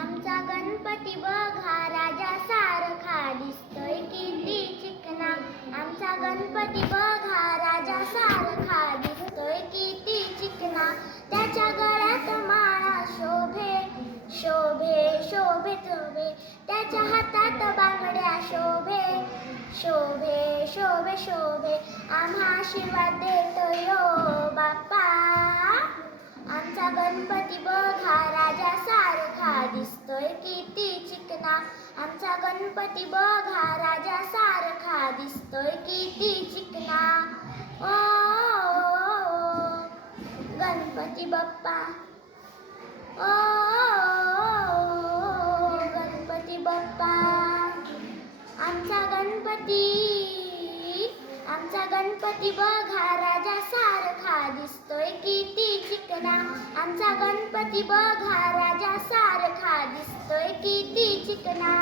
आमचा गणपती बघा राजा सारखा दिसतोय किती चिकना. आमचा गणपती बघा राजा सारखा दिसतोय किती चिकना. त्याच्या गळ्यात माळा शोभे शोभे शोभे शोभे. त्याच्या हातात बांगड्या शोभे शोभे शोभे शोभे. आम्हा आशीर्वाद देतोय बाप्पा. आमचा गणपती बघा राजा सारखा दिसतोय किती चिकना. आमचा गणपती बघा राजा सारखा दिसतोय किती चिकना. ओ गणपती बाप्पा, ओ गणपती बाप्पा. आमचा गणपती बघा राजा सारखा दिसतोय किती चिकना. आमचा गणपती बघा राजा सारखा दिसतोय किती चिकना.